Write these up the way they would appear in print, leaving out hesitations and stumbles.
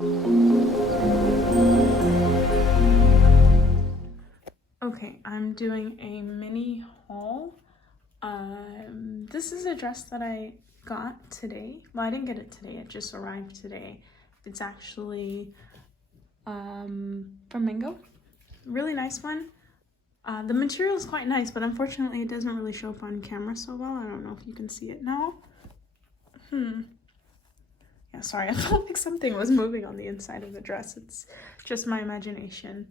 Okay, I'm doing a mini haul. This is a dress that I got today. Well, I didn't get it today, it just arrived today. It's actually from Mango. Really nice one. The material is quite nice, but unfortunately it doesn't really show up on camera so well. I don't know if you can see it now. Yeah, sorry, I felt like something was moving on the inside of the dress. It's just my imagination.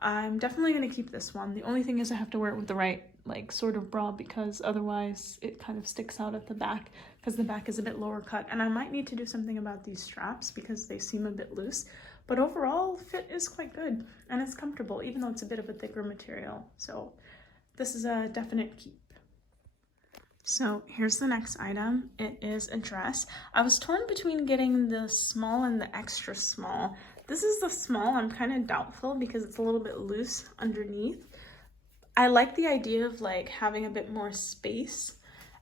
I'm definitely going to keep this one. The only thing is I have to wear it with the right sort of bra, because otherwise it kind of sticks out at the back because the back is a bit lower cut, and I might need to do something about these straps because they seem a bit loose. But overall, fit is quite good and it's comfortable, even though it's a bit of a thicker material. So this is a definite keep. So here's the next item. It is a dress. I was torn between getting the small and the extra small. This is the small. I'm kind of doubtful because it's a little bit loose underneath. I like the idea of having a bit more space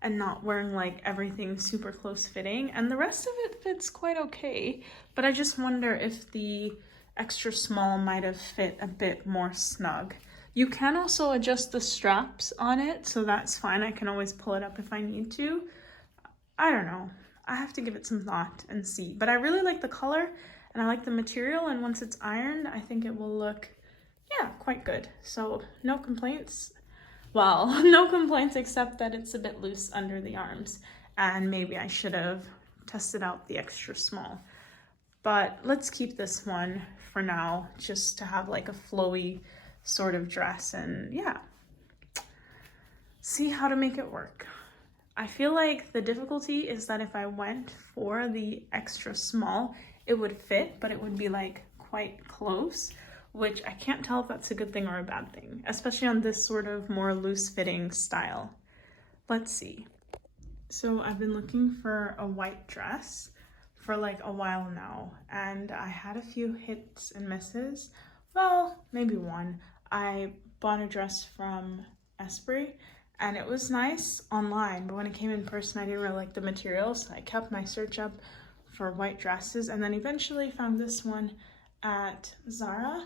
and not wearing everything super close fitting, and the rest of it fits quite okay, but I just wonder if the extra small might have fit a bit more snug. You can also adjust the straps on it, so that's fine. I can always pull it up if I need to. I don't know. I have to give it some thought and see. But I really like the color and I like the material, and once it's ironed, I think it will look, yeah, quite good. So no complaints. Well, no complaints except that it's a bit loose under the arms, and maybe I should have tested out the extra small. But let's keep this one for now, just to have a flowy sort of dress, and yeah, see how to make it work. I feel like the difficulty is that if I went for the extra small, it would fit, but it would be quite close, which I can't tell if that's a good thing or a bad thing, especially on this sort of more loose fitting style. Let's see. So I've been looking for a white dress for a while now, and I had a few hits and misses. Well, maybe one. I bought a dress from Esprit and it was nice online, but when it came in person, I didn't really like the material, so I kept my search up for white dresses, and then eventually found this one at Zara.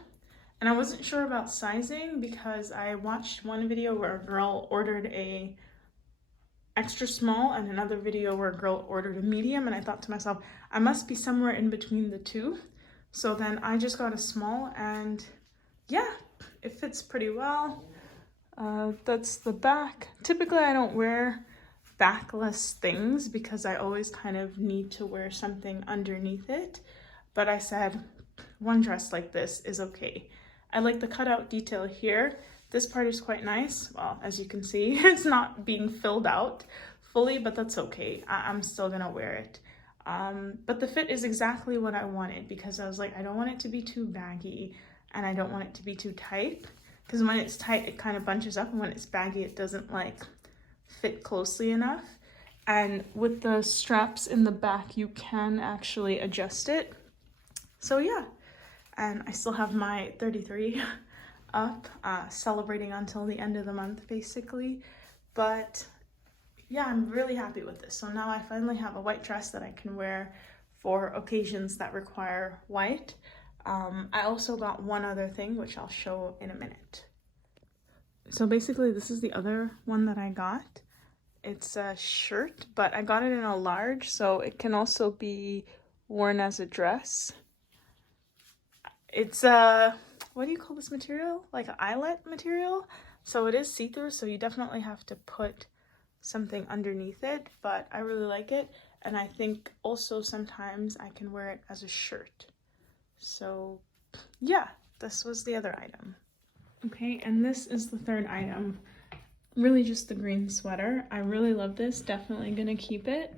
And I wasn't sure about sizing because I watched one video where a girl ordered a extra small and another video where a girl ordered a medium, and I thought to myself, I must be somewhere in between the two. So then I just got a small, and yeah, it fits pretty well. That's the back. Typically I don't wear backless things because I always kind of need to wear something underneath it, but I said one dress like this is okay. I like the cutout detail here. This part is quite nice. Well, as you can see, it's not being filled out fully, but that's okay. I'm still gonna wear it. But the fit is exactly what I wanted, because I was like, I don't want it to be too baggy and I don't want it to be too tight, because when it's tight it kind of bunches up, and when it's baggy it doesn't fit closely enough. And with the straps in the back you can actually adjust it. So yeah, and I still have my 33 up, celebrating until the end of the month basically. But yeah, I'm really happy with this. So now I finally have a white dress that I can wear for occasions that require white. I also got one other thing, which I'll show in a minute. So basically this is the other one that I got. It's a shirt, but I got it in a large, so it can also be worn as a dress. It's what do you call this material? Like an eyelet material. So it is see-through, so you definitely have to put something underneath it, but I really like it. And I think also sometimes I can wear it as a shirt. So yeah, this was the other item. Okay, and this is the third item. Really just the green sweater. I really love this, definitely gonna keep it.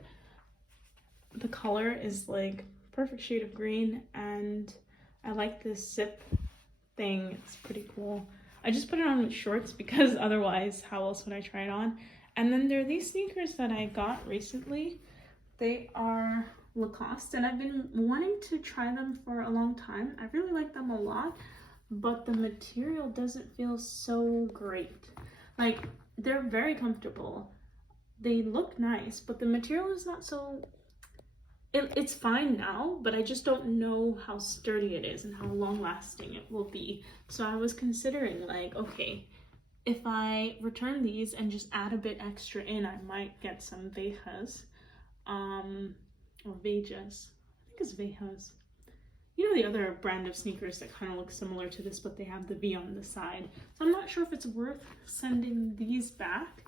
The color is perfect shade of green, and I like this zip thing. It's pretty cool. I just put it on with shorts because otherwise how else would I try it on? And then there are these sneakers that I got recently. They are Lacoste, and I've been wanting to try them for a long time. I really like them a lot, but the material doesn't feel so great. They're very comfortable. They look nice, but the material is not so it's fine now, but I just don't know how sturdy it is and how long lasting it will be. So I was considering like, okay, if I return these and just add a bit extra in, I might get some vejas, or vejas. I think it's vejas. You know the other brand of sneakers that kind of look similar to this, but they have the V on the side. So I'm not sure if it's worth sending these back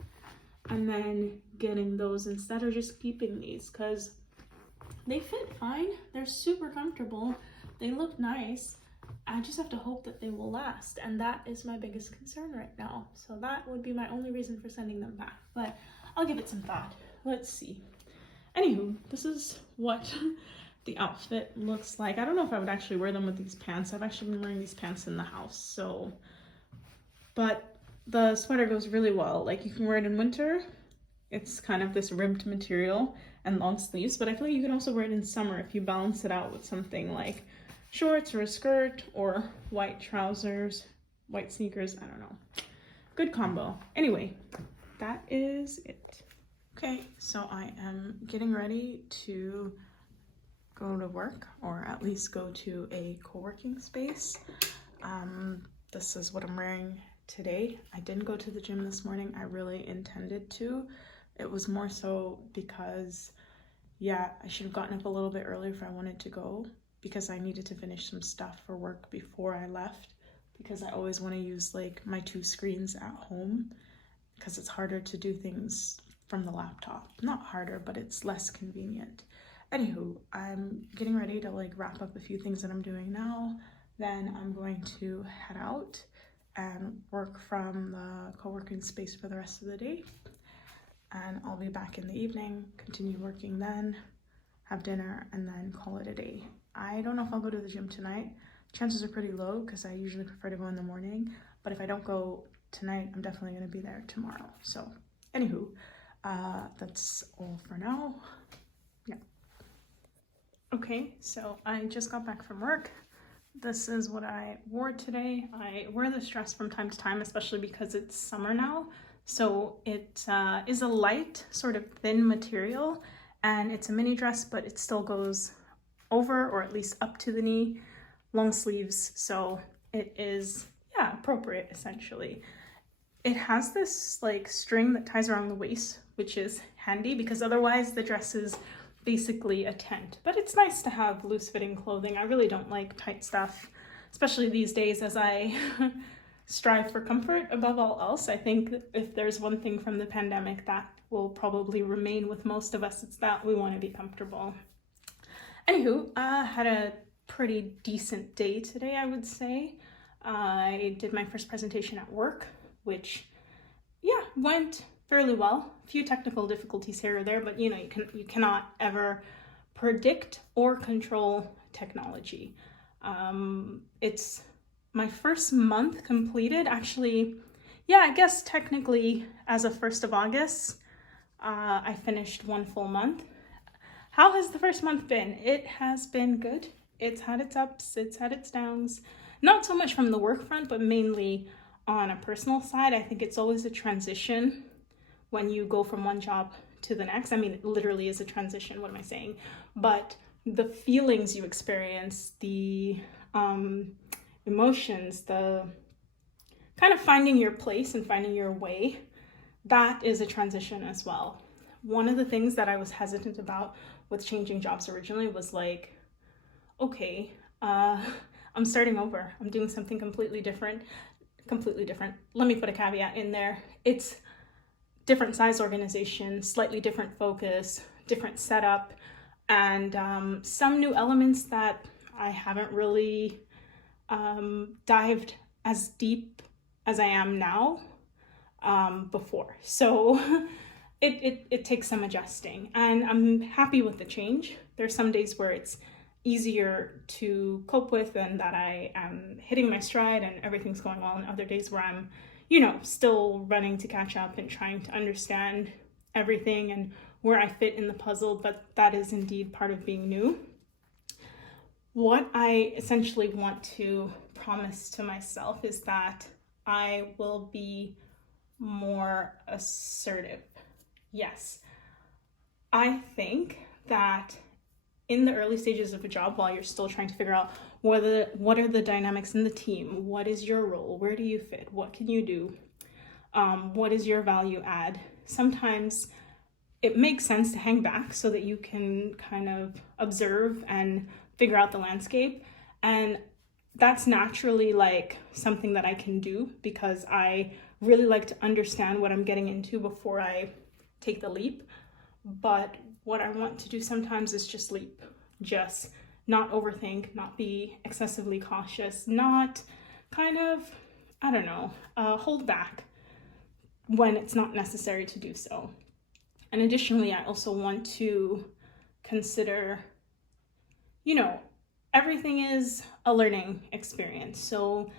and then getting those instead, or just keeping these, because they fit fine. They're super comfortable. They look nice. I just have to hope that they will last, and that is my biggest concern right now. So that would be my only reason for sending them back, but I'll give it some thought. Let's see. Anywho, this is what the outfit looks like. I don't know if I would actually wear them with these pants. I've actually been wearing these pants in the house, so, but the sweater goes really well. Like, you can wear it in winter. It's kind of this ribbed material and long sleeves, but I feel like you can also wear it in summer if you balance it out with something like shorts or a skirt or white trousers, white sneakers. I don't know. Good combo. Anyway, that is it. Okay, so I am getting ready to go to work, or at least go to a co-working space. This is what I'm wearing today. I didn't go to the gym this morning. I really intended to. It was more so because, yeah, I should have gotten up a little bit earlier if I wanted to go, because I needed to finish some stuff for work before I left, because I always want to use like my 2 screens at home, because it's harder to do things from the laptop. Not harder, but it's less convenient. Anywho, I'm getting ready to like wrap up a few things that I'm doing now. Then I'm going to head out and work from the co-working space for the rest of the day. And I'll be back in the evening, continue working then, have dinner, and then call it a day. I don't know if I'll go to the gym tonight. Chances are pretty low because I usually prefer to go in the morning. But if I don't go tonight, I'm definitely going to be there tomorrow. So, anywho, that's all for now. Yeah. Okay, so I just got back from work. This is what I wore today. I wear this dress from time to time, especially because it's summer now. So it is a light, sort of thin material, and it's a mini dress, but it still goes over, or at least up to the knee, long sleeves. So it is, yeah, appropriate essentially. It has this like string that ties around the waist, which is handy because otherwise the dress is basically a tent. But it's nice to have loose fitting clothing. I really don't like tight stuff, especially these days as I strive for comfort above all else. I think if there's one thing from the pandemic that will probably remain with most of us, it's that we want to be comfortable. Anywho, I had a pretty decent day today, I would say. I did my first presentation at work, which, yeah, went fairly well. A few technical difficulties here or there, but you know, you cannot ever predict or control technology. It's my first month completed, actually. Yeah, I guess technically as of 1st of August, I finished 1 full month. How has the first month been? It has been good. It's had its ups, it's had its downs. Not so much from the work front, but mainly on a personal side. I think it's always a transition when you go from one job to the next. I mean, it literally is a transition, what am I saying? But the feelings you experience, the emotions, the kind of finding your place and finding your way, that is a transition as well. One of the things that I was hesitant about with changing jobs originally was like, okay, I'm starting over. I'm doing something completely different. Let me put a caveat in there. It's different size organization, slightly different focus, different setup, and some new elements that I haven't really dived as deep as I am now before. So it takes some adjusting, and I'm happy with the change. There's some days where it's easier to cope with and that I am hitting my stride and everything's going well, and other days where I'm, you know, still running to catch up and trying to understand everything and where I fit in the puzzle, but that is indeed part of being new. What I essentially want to promise to myself is that I will be more assertive. Yes, I think that in the early stages of a job, while you're still trying to figure out what are the dynamics in the team, what is your role, where do you fit, what can you do, what is your value add, sometimes it makes sense to hang back so that you can kind of observe and figure out the landscape. And that's naturally like something that I can do because I really like to understand what I'm getting into before I take the leap. But what I want to do sometimes is just leap, just not overthink, not be excessively cautious, not kind of, I don't know, hold back when it's not necessary to do so. And additionally, I also want to consider, you know, everything is a learning experience. So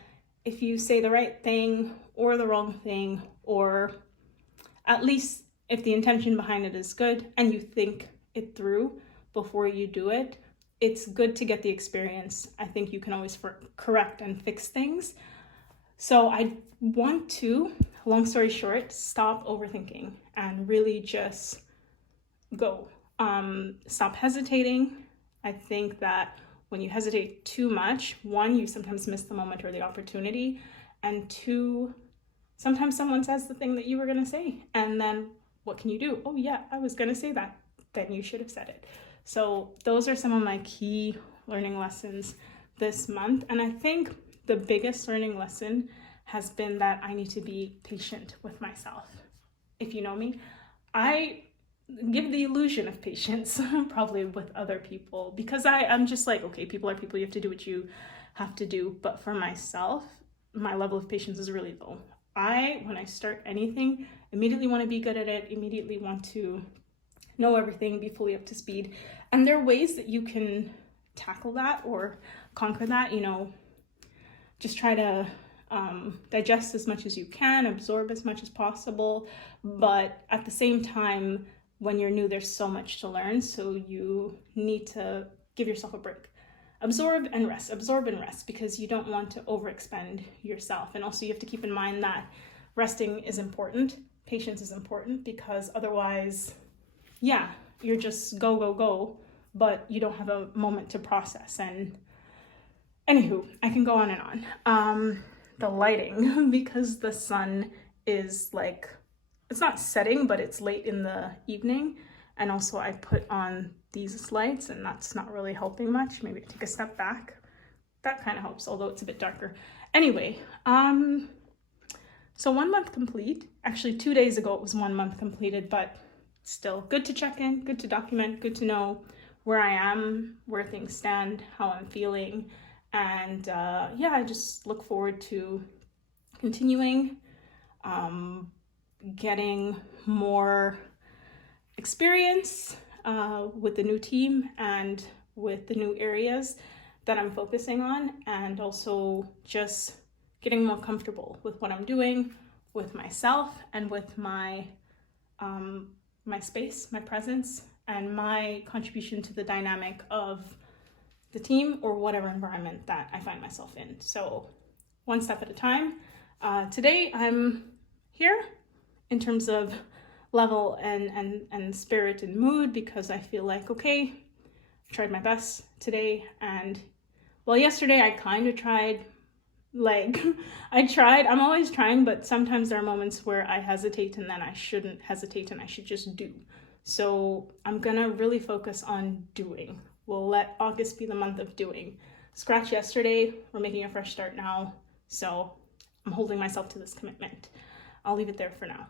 if you say the right thing or the wrong thing, or at least if the intention behind it is good and you think it through before you do it, it's good to get the experience. I think you can always correct and fix things. So I want to, long story short, stop overthinking and really just go. Stop hesitating. I think that when you hesitate too much, one, you sometimes miss the moment or the opportunity, and two, sometimes someone says the thing that you were going to say, and then what can you do? Oh yeah, I was going to say that. Then you should have said it. So those are some of my key learning lessons this month. And I think the biggest learning lesson has been that I need to be patient with myself. If you know me, I give the illusion of patience probably with other people because I'm just like, okay, people are people, you have to do what you have to do. But for myself, my level of patience is really low. When I start anything, immediately want to be good at it, immediately want to know everything, be fully up to speed. And there are ways that you can tackle that or conquer that, you know, just try to digest as much as you can, absorb as much as possible. But at the same time, when you're new, there's so much to learn. So you need to give yourself a break. Absorb and rest, because you don't want to overexpend yourself. And also you have to keep in mind that resting is important. Patience is important, because otherwise, yeah, you're just go, but you don't have a moment to process. And anywho, I can go on and on. The lighting, because the sun is like, it's not setting, but it's late in the evening. And also I put on these lights and that's not really helping much. Maybe I take a step back. That kind of helps, although it's a bit darker. Anyway, so 1 month complete. Actually, 2 days ago it was 1 month completed, but still good to check in, good to document, good to know where I am, where things stand, how I'm feeling. And yeah, I just look forward to continuing, getting more experience with the new team and with the new areas that I'm focusing on, and also just getting more comfortable with what I'm doing, with myself, and with my my space, my presence, and my contribution to the dynamic of the team or whatever environment that I find myself in. So one step at a time. Today I'm here in terms of level and spirit and mood, because I feel like, okay, I tried my best today. And well, yesterday I kind of tried, like I'm always trying, but sometimes there are moments where I hesitate and then I shouldn't hesitate and I should just do. So I'm gonna really focus on doing. We'll let August be the month of doing. Scratch yesterday, we're making a fresh start now. So I'm holding myself to this commitment. I'll leave it there for now.